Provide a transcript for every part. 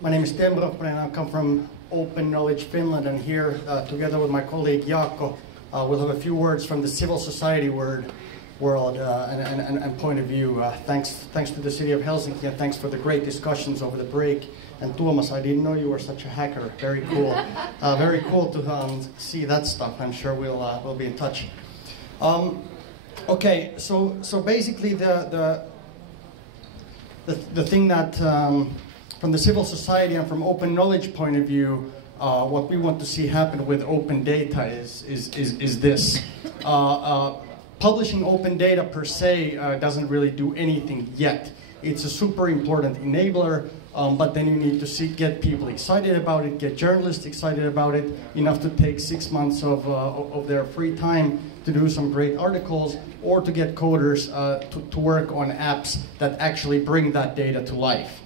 My name is Teemu Ropponen, I come from Open Knowledge Finland, and here, together with my colleague Jaakko, we'll have a few words from the civil society world and point of view. Thanks to the city of Helsinki, and thanks for the great discussions over the break. And Tuomas, I didn't know you were such a hacker. Very cool. Very cool to see that stuff. I'm sure we'll be in touch. Okay, so basically the thing that from the civil society and from open knowledge point of view, what we want to see happen with open data is this. Publishing open data per se doesn't really do anything yet. It's a super important enabler, but then you need to get people excited about it, get journalists excited about it, enough to take 6 months of their free time to do some great articles, or to get coders to work on apps that actually bring that data to life.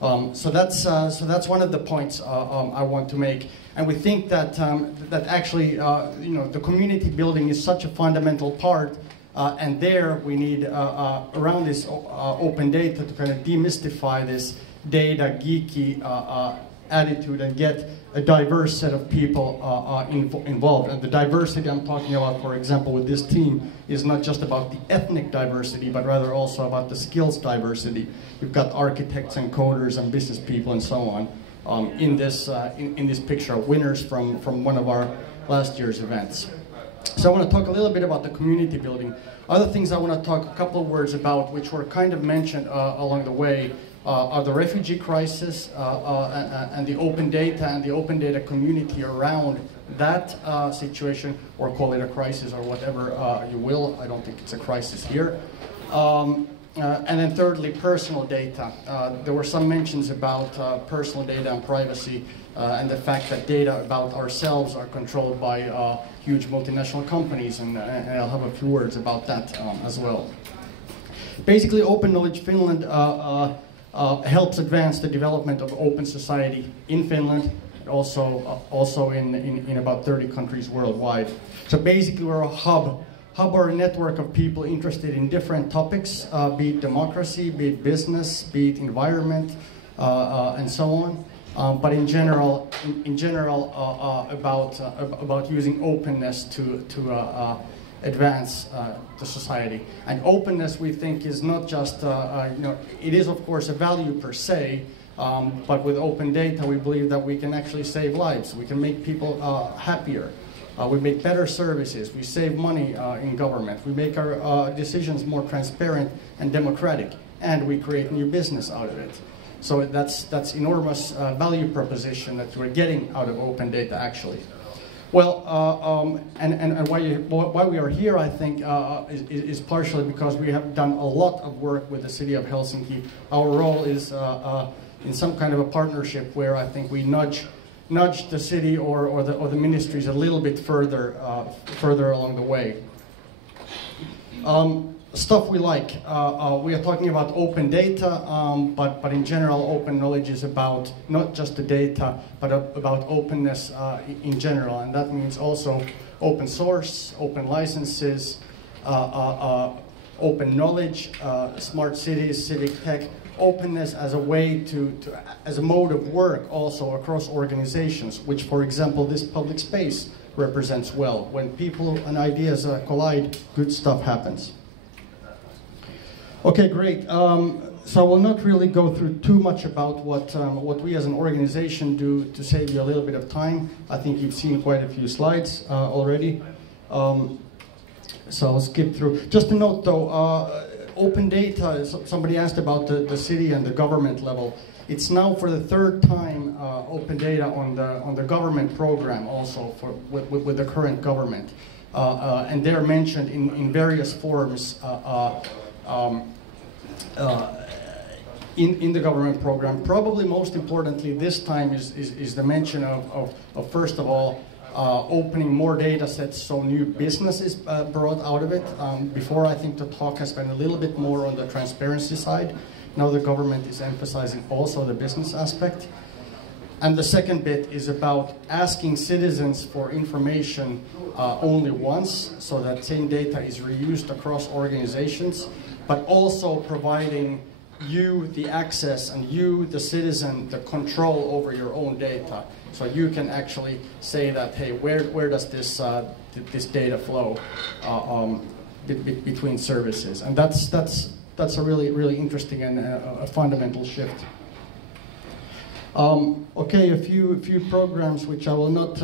So that's one of the points I want to make, and we think that that actually the community building is such a fundamental part, and there we need around this open data to kind of demystify this data geeky attitude and get a diverse set of people involved. And the diversity I'm talking about, for example, with this team, is not just about the ethnic diversity, but rather also about the skills diversity. You've got architects and coders and business people and so on in this picture, winners from one of our last year's events. So I want to talk a little bit about the community building. Other things I want to talk a couple of words about, which were kind of mentioned along the way, are the refugee crisis and the open data and the open data community around that situation, or call it a crisis or whatever you will. I don't think it's a crisis here. And then thirdly, personal data. There were some mentions about personal data and privacy and the fact that data about ourselves are controlled by huge multinational companies, and I'll have a few words about that as well. Basically, Open Knowledge Finland helps advance the development of open society in Finland, also in about 30 countries worldwide. So basically, we're a hub or a network of people interested in different topics, be it democracy, be it business, be it environment, and so on. But in general, about using openness to advance the society. And openness, we think, is not just it is of course a value per se, but with open data, we believe that we can actually save lives. We can make people happier. We make better services. We save money in government. We make our decisions more transparent and democratic, and we create new business out of it. So that's enormous value proposition that we're getting out of open data, actually. Well, and why we are here, I think, is partially because we have done a lot of work with the city of Helsinki. Our role is in some kind of a partnership where I think we nudge the city or the ministries a little bit further along the way. Stuff we like. We are talking about open data, but in general, open knowledge is about not just the data, but about openness in general, and that means also open source, open licenses, open knowledge, smart cities, civic tech, openness as a way as a mode of work also across organizations, which, for example, this public space represents well. When people and ideas collide, good stuff happens. Okay, great. So I will not really go through too much about what we as an organization do to save you a little bit of time. I think you've seen quite a few slides already. So I'll skip through. Just a note though, open data, somebody asked about the city and the government level. It's now for the third time open data on the government program also with the current government. And they're mentioned in various forms in the government program. Probably most importantly this time is the mention of first of all, opening more data sets so new business is brought out of it. Before, I think the talk has been a little bit more on the transparency side. Now the government is emphasizing also the business aspect. And the second bit is about asking citizens for information only once, so that same data is reused across organizations, but also providing you the access and you the citizen the control over your own data. So you can actually say that, hey, where does this this data flow between services, and that's a really interesting and a fundamental shift. Okay, a few programs which I will not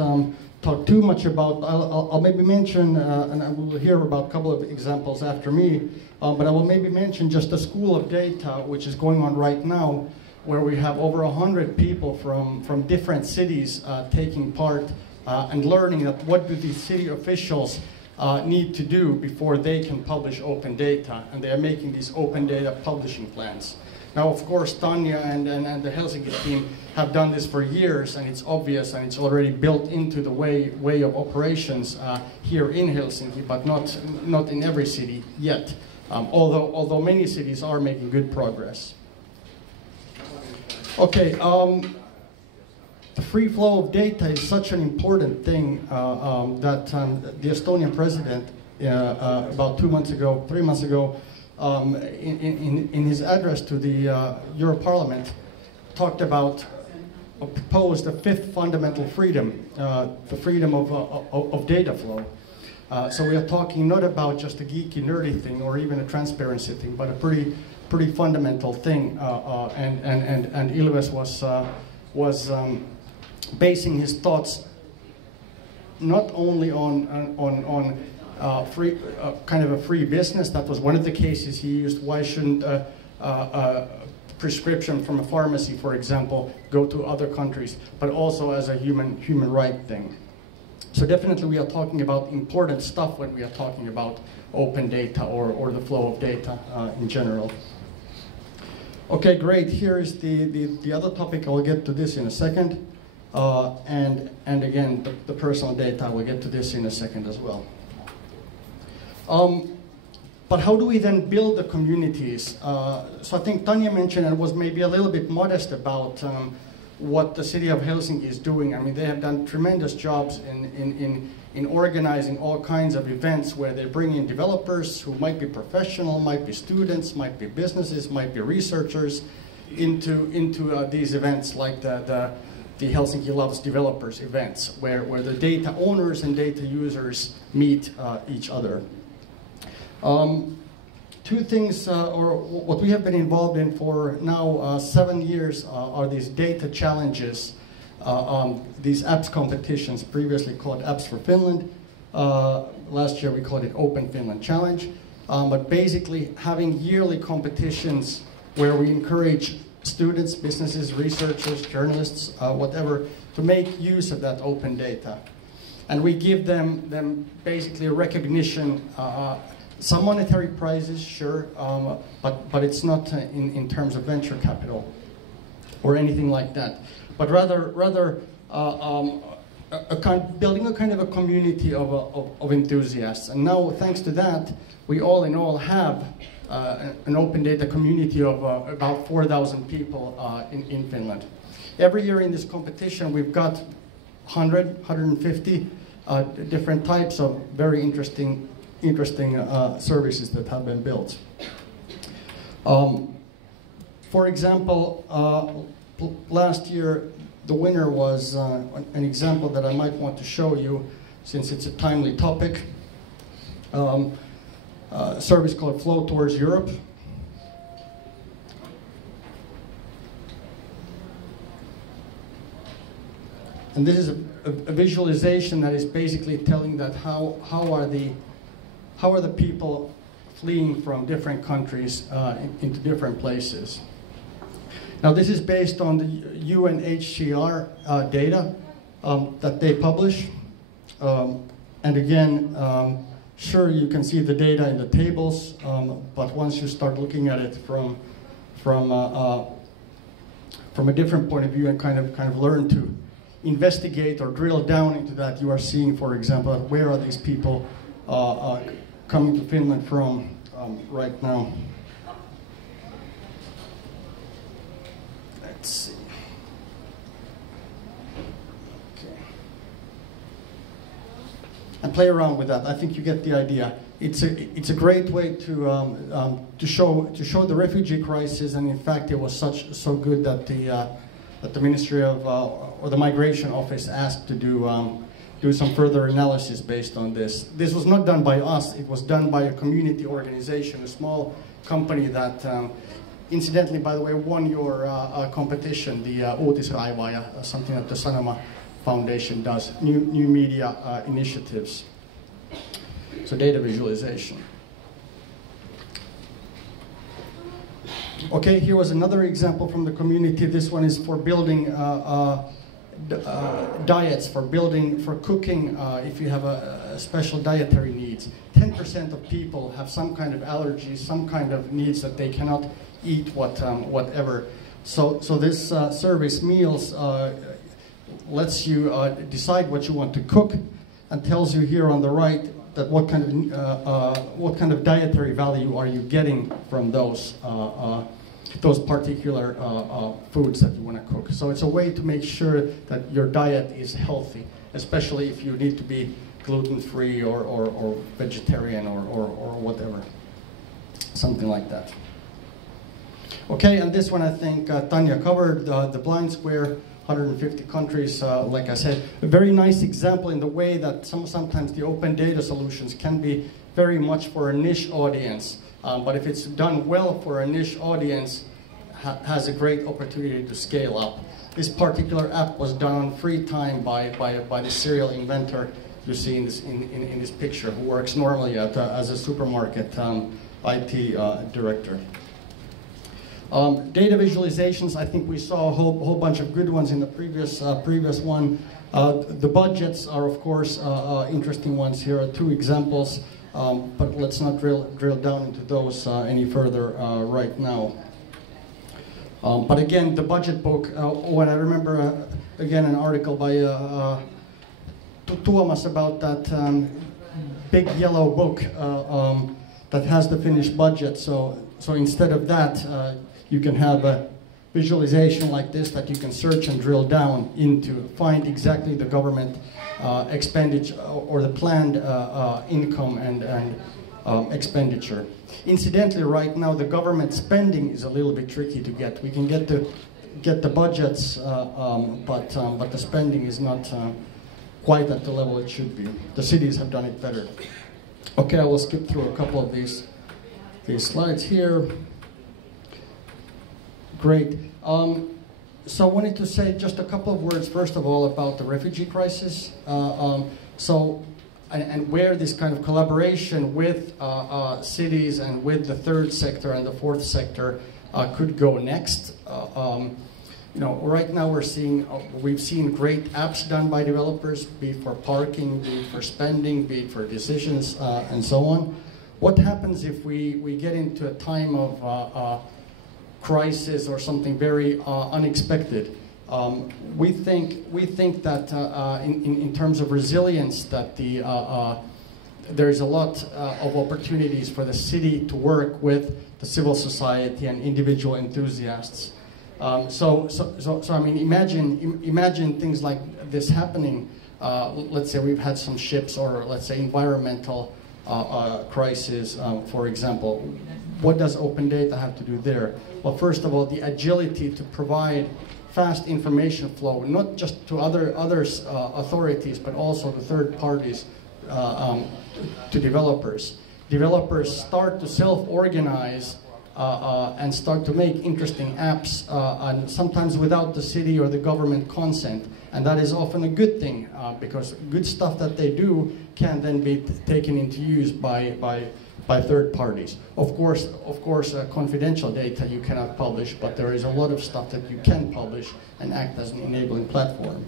talk too much about. I'll maybe mention, and I will hear about a couple of examples after me, but I will maybe mention just a school of data which is going on right now, where we have over 100 people from different cities taking part and learning that what do these city officials need to do before they can publish open data, and they are making these open data publishing plans. Now, of course, Tanya and the Helsinki team have done this for years, and it's obvious and it's already built into the way of operations here in Helsinki, but not in every city yet, although many cities are making good progress. Okay, the free flow of data is such an important thing that the Estonian president, about 3 months ago, in his address to the Euro Parliament, talked about or proposed a fifth fundamental freedom, the freedom of data flow. So we are talking not about just a geeky, nerdy thing or even a transparency thing, but a pretty fundamental thing. And Ilves was basing his thoughts not only on free, kind of a free business. That was one of the cases he used. Why shouldn't a prescription from a pharmacy, for example, go to other countries, but also as a human right thing. So definitely we are talking about important stuff when we are talking about open data or the flow of data in general. Okay, great. Here is the other topic. I'll get to this in a second. And again, the personal data, we'll get to this in a second as well. But how do we then build the communities? So I think Tanya mentioned and was maybe a little bit modest about what the city of Helsinki is doing. I mean, they have done tremendous jobs in organizing all kinds of events where they bring in developers who might be professional, might be students, might be businesses, might be researchers into these events like the Helsinki Loves Developers events, where the data owners and data users meet each other. Two things, or what we have been involved in for now 7 years, are these data challenges, these apps competitions, previously called Apps for Finland. Last year we called it Open Finland Challenge. But basically having yearly competitions where we encourage students, businesses, researchers, journalists, whatever, to make use of that open data. And we give them basically a recognition, some monetary prizes, sure, but it's not in terms of venture capital or anything like that. But rather building a kind of a community of enthusiasts. And now, thanks to that, we all in all have an open data community of about 4,000 people in Finland. Every year in this competition, we've got 150 different types of very interesting services that have been built. For example, last year the winner was an example that I might want to show you since it's a timely topic. A service called Flow Towards Europe. And this is a visualization that is basically telling that how are the people fleeing from different countries into different places. Now this is based on the UNHCR data that they publish. And again, sure, you can see the data in the tables, but once you start looking at it from a different point of view and kind of learn to investigate or drill down into that, you are seeing, for example, where are these people coming to Finland from right now. Let's see. Okay. And play around with that. I think you get the idea. it's a great way to show the refugee crisis, and in fact it was so good that the Ministry of or the Migration Office asked to do some further analysis based on this. This was not done by us; it was done by a community organization, a small company that, incidentally, by the way, won your competition, the Uutisraivaaja, something that the Sanoma Foundation does, new media initiatives. So data visualization. Okay, here was another example from the community. This one is for building diets, for cooking if you have a special dietary needs. 10% of people have some kind of allergies, some kind of needs that they cannot eat whatever. So this service meals lets you decide what you want to cook, and tells you here on the right that what kind of dietary value are you getting from those particular foods that you want to cook. So it's a way to make sure that your diet is healthy, especially if you need to be gluten-free or vegetarian or whatever, something like that. Okay, and this one I think Tanya covered, the blind square. 150 countries, like I said. A very nice example in the way that sometimes the open data solutions can be very much for a niche audience. But if it's done well for a niche audience, has a great opportunity to scale up. This particular app was done on free time by the serial inventor you see in this picture, who works normally as a supermarket IT director. Data visualizations, I think we saw a whole bunch of good ones in the previous one. The budgets are, of course, interesting ones. Here are two examples, but let's not drill down into those any further right now. But again, the budget book, when I remember, again, an article by Tuomas about that big yellow book that has the finished budget. So instead of that, you can have a visualization like this that you can search and drill down into, find exactly the government expenditure or the planned income and expenditure. Incidentally, right now the government spending is a little bit tricky to get. We can get the budgets, but the spending is not quite at the level it should be. The cities have done it better. Okay, I will skip through a couple of these slides here. Great. So I wanted to say just a couple of words, first of all, about the refugee crisis. And where this kind of collaboration with cities and with the third sector and the fourth sector could go next. Right now we've seen great apps done by developers, be it for parking, be it for spending, be it for decisions, and so on. What happens if we get into a time of crisis or something very unexpected? We think that in terms of resilience, that there is a lot of opportunities for the city to work with the civil society and individual enthusiasts. So I mean, imagine things like this happening. Let's say we've had some ships, or let's say environmental crisis, for example. What does open data have to do there? Well, first of all, the agility to provide fast information flow, not just to other authorities, but also to third parties, to developers. Developers start to self-organize and start to make interesting apps, and sometimes without the city or the government consent. And that is often a good thing, because good stuff that they do can then be taken into use by third parties. Of course, confidential data you cannot publish, but there is a lot of stuff that you can publish and act as an enabling platform.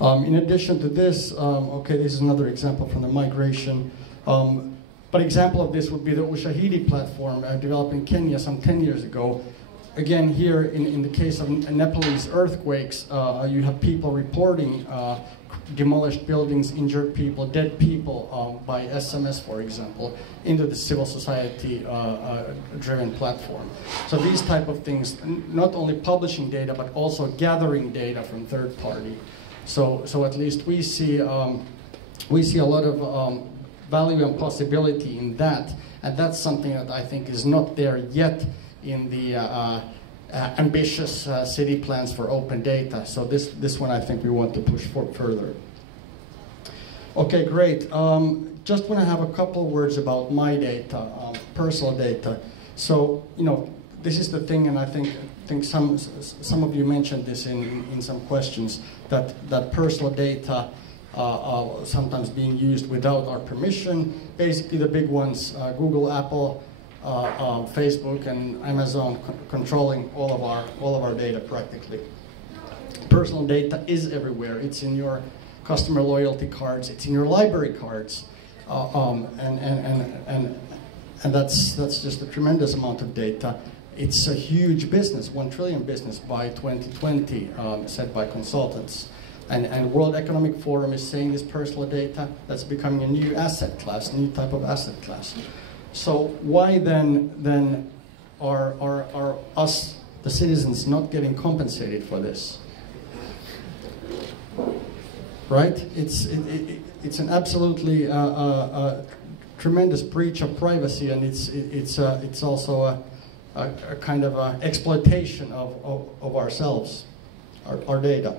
In addition to this, okay, this is another example from the migration. But example of this would be the Ushahidi platform developed in Kenya some 10 years ago. Again, here in the case of Nepalese earthquakes, you have people reporting demolished buildings, injured people, dead people by SMS, for example, into the civil society driven platform. So these type of things, not only publishing data, but also gathering data from third party. So at least we see a lot of value and possibility in that, and that's something that I think is not there yet in the ambitious city plans for open data. So this one I think we want to push further. Okay, great. Just want to have a couple of words about my data, personal data. So, you know, this is the thing, and I think some of you mentioned this in some questions, that personal data sometimes being used without our permission. Basically, the big ones: Google, Apple, Facebook, and Amazon controlling all of our data practically. Personal data is everywhere. It's in your customer loyalty cards. It's in your library cards, and that's just a tremendous amount of data. It's a huge business, 1 trillion business by 2020, said by consultants. And World Economic Forum is saying this personal data, that's becoming a new asset class, a new type of asset class. So why then are us, the citizens, not getting compensated for this? Right? It's an absolutely tremendous breach of privacy, and it's also a kind of exploitation of ourselves, our data.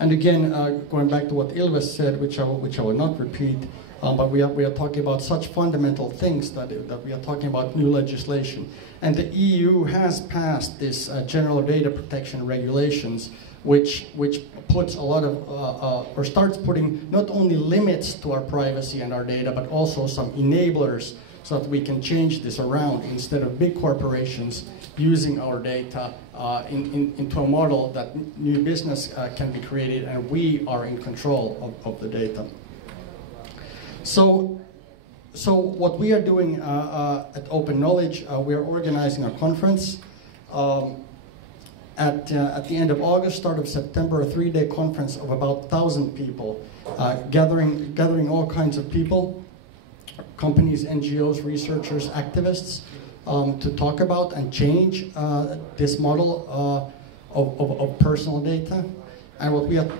And again, going back to what Ilves said, which I will not repeat, but we are talking about such fundamental things that we are talking about new legislation. And the EU has passed this general data protection regulations, which puts a lot of, or starts putting not only limits to our privacy and our data, but also some enablers so that we can change this around instead of big corporations using our data into a model that new business can be created and we are in control of the data. So what we are doing at Open Knowledge, we are organizing a conference at the end of August, start of September, a 3-day conference of about 1,000 people, gathering all kinds of people, companies, NGOs, researchers, activists, to talk about and change this model of personal data. And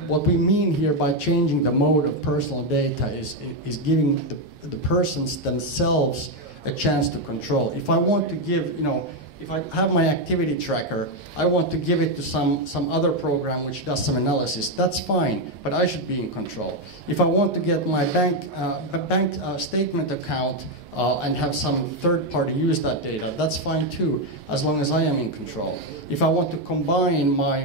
what we mean here by changing the mode of personal data is giving the persons themselves a chance to control. If I want to give, you know, if I have my activity tracker, I want to give it to some other program which does some analysis. That's fine, but I should be in control. If I want to get my bank statement account and have some third party use that data, that's fine too, as long as I am in control. If I want to combine my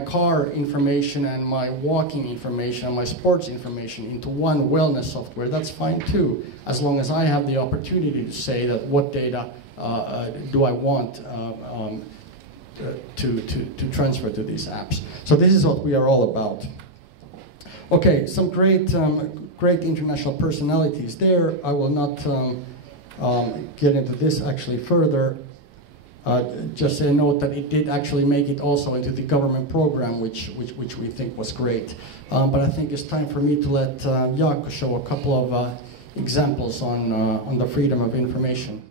car information and my walking information and my sports information into one wellness software, that's fine too, as long as I have the opportunity to say that what data do I want to transfer to these apps. So this is what we are all about. Okay, some great international personalities there. I will not get into this actually further. Just a note that it did actually make it also into the government program, which we think was great. But I think it's time for me to let Jaakko show a couple of examples on the freedom of information.